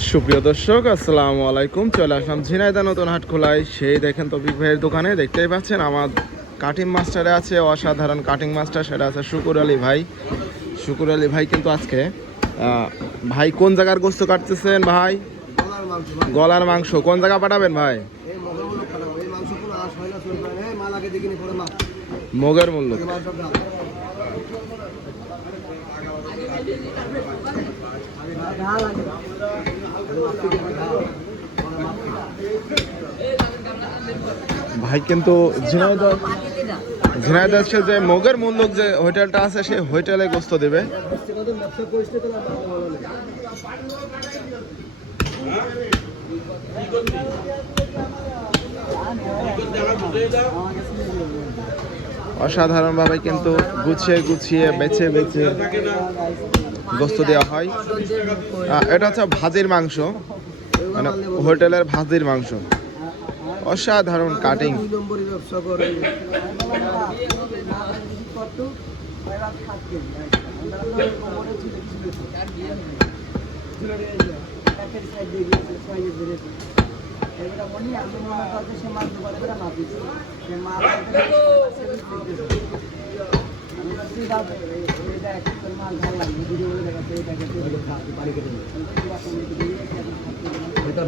সুপ্রিয় দর্শক, আসসালামু আলাইকুম। চলে আসলাম ঝিনাইদহ নতুন হাট খোলায়। সেই দেখেন তৌফিক ভাইয়ের দোকানে, দেখতেই পাচ্ছেন আমার কাটিং মাস্টারে আছে অসাধারণ কাটিং মাস্টার, সেটা আছে শুকুর আলী ভাই। শুকুর আলী ভাই কিন্তু আজকে ভাই কোন জায়গার গোস্ত কাটতেছেন ভাই? গলার মাংস। কোন জায়গা পাঠাবেন ভাই? মগের মূল্য। ভাই কিন্তু ঝিনাইদহ যে মগের মূল্য যে হোটেলটা আছে সেই হোটেলে গোস্ত দেবে। অসাধারণভাবে কিন্তু গুছিয়ে বেছে গোস্ত দেওয়া হয়। এটা হচ্ছে ভাজির মাংস, মানে হোটেলের ভাজির মাংস। অসাধারণ কাটিং।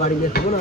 বাড়ি নিয়ে আসবো না।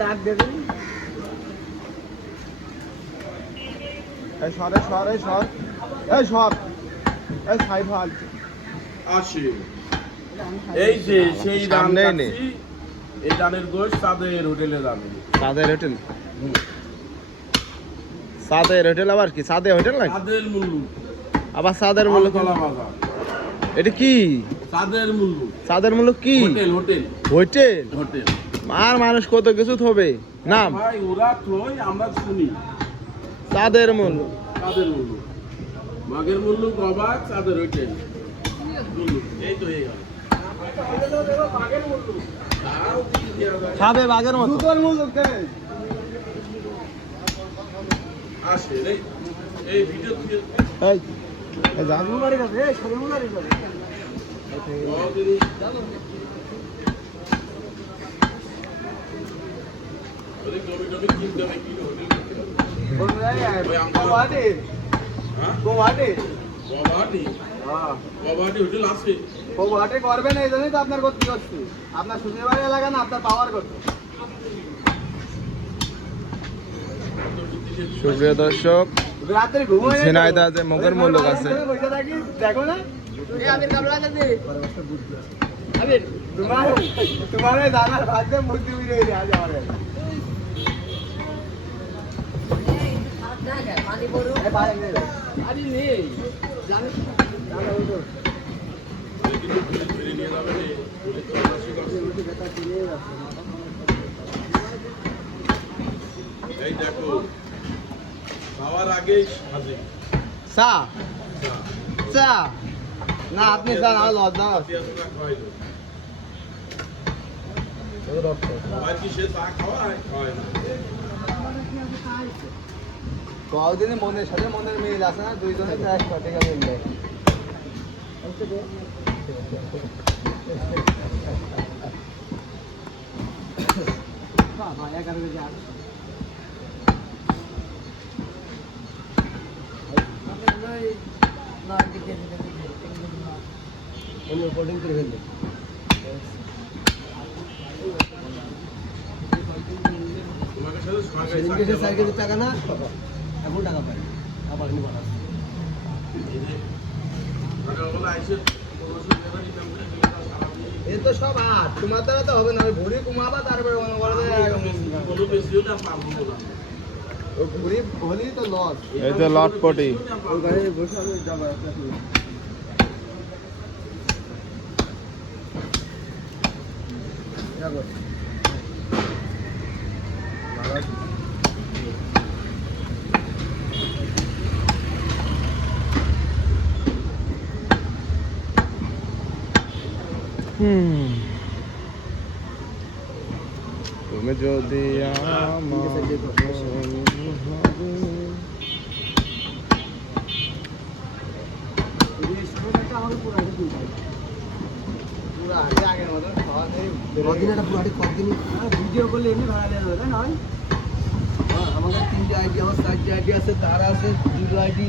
ডাক দেবেন। এই যে সেই রান এই রানের গোশ সাদের হোটেলে যাবে। সাদের হোটেল? সাদের হোটেল আবার কি? সাদের হোটেল নাকি? সাদের মূল্য। আবার সাদের মূল্য এটা কি? সাদের মূল্য। সাদের মূল্য কি? Hotel hotel hotel hotel. আর মানুষ কত কিছু থবে নাম। ভাই ওরা থই, আমরা শুনি। সাদের মূল্য, সাদের মূল্য, মাগের মূল্য গবাক, সাদের হোটেল মূল্য। এই তো এই খাবে বাগের মতো। আসে এই ভিডিও এই জানু মারি যাবে, এই সরে মারি যাবে। করবেন এই জন্যই তো আপনার করতে হচ্ছে। আপনার সুন্দর বাড়ি এলাকা না, আপনার পাওয়ার করতে। সুপ্রিয় দর্শক, রাত্রে ঘুমায় ঝিনাইদহ যে মগের মূল্য আছে, দেখো না তোমার দানার ভাগ্যে মুক্তি উড়ে আজ আমার এই দেখো খাওয়ার আগেই চা চা না, আপনি চা না লজ্জা কদিনে মনের সাথে মনের মিল আছে না, দুইজনে এক সঠিক মিল দেয়। রেকর্ডিং করে ফেলবে। তোমাকে সাথে সেদিনকে সে 4 কেজি টাকা না এখন টাকা পাই আবার নি বাড়া এই তো সব আট তোমার দ্বারা তো হবে না ওই ভরি কমাবা তারপরে মনে করে কোনো বেশিও না পাবো না ওই ভরি ভরি তো লস এই তো লটপটি ওই গাড়ি বসে আমি যাবো যাবো তুমি যদি আমার ভিডিও করলে এমনি ভাড়া দেওয়া যাবে তাই নয় আমাদের 3টে আইডি আমার 4টে আইডি আছে তার আছে 2 আইডি